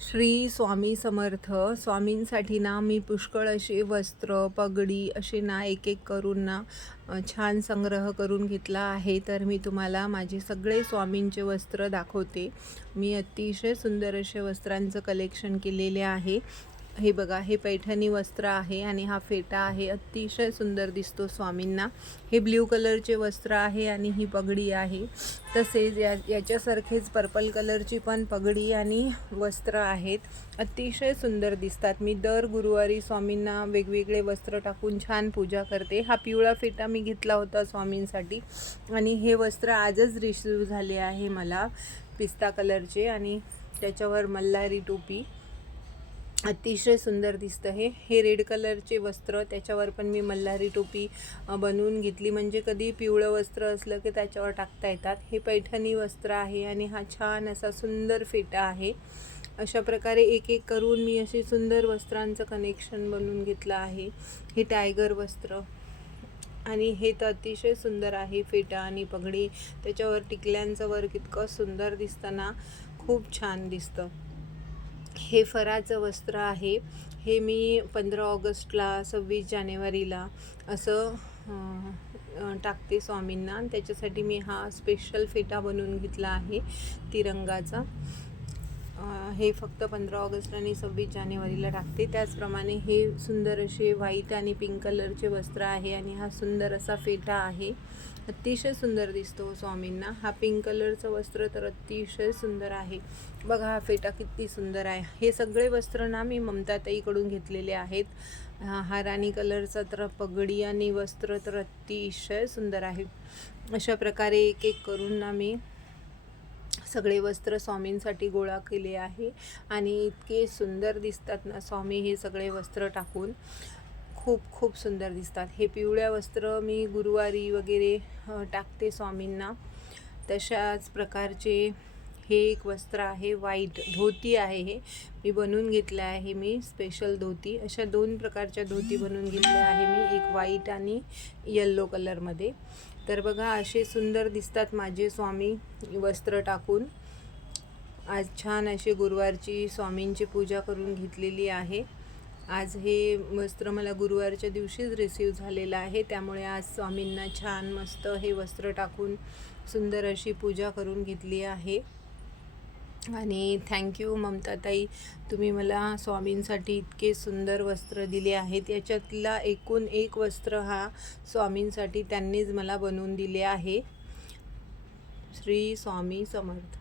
श्री स्वामी समर्थ. स्वामींसाठी ना मी पुष्कळ असे वस्त्र, पगडी असे ना एक एक करून ना छान संग्रह करून घेतला आहे. तर मी तुम्हाला माझे सगळे स्वामींचे वस्त्र दाखवते. मी अतिशय सुंदर असे वस्त्रांचं कलेक्शन केलेले आहे. हे बघा, हे पैठणी वस्त्र आहे आणि हा फेटा आहे. अतिशय सुंदर दिसतो स्वामींना. हे ब्ल्यू कलरचे वस्त्र आहे आणि ही पगडी आहे. तसेच याच्यासारखेच पर्पल कलरची पण पगडी आणि वस्त्र आहेत. अतिशय सुंदर दिसतात. मी दर गुरुवारी स्वामींना वेगवेगळे वस्त्र टाकून छान पूजा करते. हा पिवळा फेटा मी घेतला होता स्वामींसाठी आणि हे वस्त्र आजच रिसीव झाले आहे मला, पिस्ता कलरचे, आणि त्याच्यावर मल्हारी टोपी. अतिशय सुंदर दिसतं हे रेड कलरचे वस्त्र, त्याच्यावर पण मी मल्हारी टोपी बनवून घेतली, म्हणजे कधी पिवळं वस्त्र असलं की त्याच्यावर टाकता येतात. हे पैठणी वस्त्र आहे आणि हा छान असा सुंदर फेटा आहे. अशा प्रकारे एक एक करून मी अशी सुंदर वस्त्रांचं कनेक्शन बनवून घेतलं आहे. हे टायगर वस्त्र आणि हे तर अतिशय सुंदर आहे. फेटा आणि पगडी, त्याच्यावर टिकल्यांचं वर्क इतकं सुंदर दिसतं ना, खूप छान दिसतं. हे फराचं वस्त्र आहे. हे मी 15 ऑगस्टला 26 जानेवारीला असं टाकते स्वामींना, आणि त्याच्यासाठी मी हा स्पेशल फेटा बनवून घेतला आहे तिरंगाचा. हे फक्त 15 ऑगस्ट आणि 26 जानेवारीला टाकते. त्याचप्रमाणे हे सुंदर असे व्हाईट आणि पिंक कलरचे वस्त्र आहे आणि हा सुंदर असा फेटा आहे. अतिशय सुंदर दिसतो स्वामींना. हा पिंक कलरचं वस्त्र तर अतिशय सुंदर आहे. बघा हा फेटा किती सुंदर आहे. हे सगळे वस्त्र ना मी ममताताईकडून घेतलेले आहेत. हा राणी कलरचा तर पगडी आणि वस्त्र तर अतिशय सुंदर आहे. अशा प्रकारे एक एक करून ना मी सगळे वस्त्र स्वामींसाठी गोळा केले आहे आणि इतके सुंदर दिसतात ना स्वामी हे सगळे वस्त्र टाकून. खूप खूप सुंदर दिसतात. हे पिवळ्या वस्त्र मी गुरुवारी वगैरे टाकते स्वामींना. तशाच प्रकारचे हे एक वस्त्र आहे, व्हाईट धोती आहे. हे मी बनवून घेतलं आहे, मी स्पेशल धोती. अशा 2 प्रकारच्या धोती बनवून घेतल्या आहे मी, एक व्हाईट आणि येल्लो कलरमध्ये. तर बघा असे सुंदर दिसतात माझे स्वामी वस्त्र टाकून. आज छान अशी गुरुवारची स्वामींची पूजा करून घेतलेली आहे. आज हे वस्त्र मला गुरुवारच्या दिवशीच रिसीव झालेलं आहे, त्यामुळे आज स्वामींना छान मस्त हे वस्त्र टाकून सुंदर अशी पूजा करून घेतली आहे. आणि थँक्यू ममताताई, तुम्ही मला स्वामींसाठी इतके सुंदर वस्त्र दिले आहेत. याच्यातला एकूण एक वस्त्र हा स्वामींसाठी त्यांनीच मला बनवून दिले आहे. श्री स्वामी समर्थ.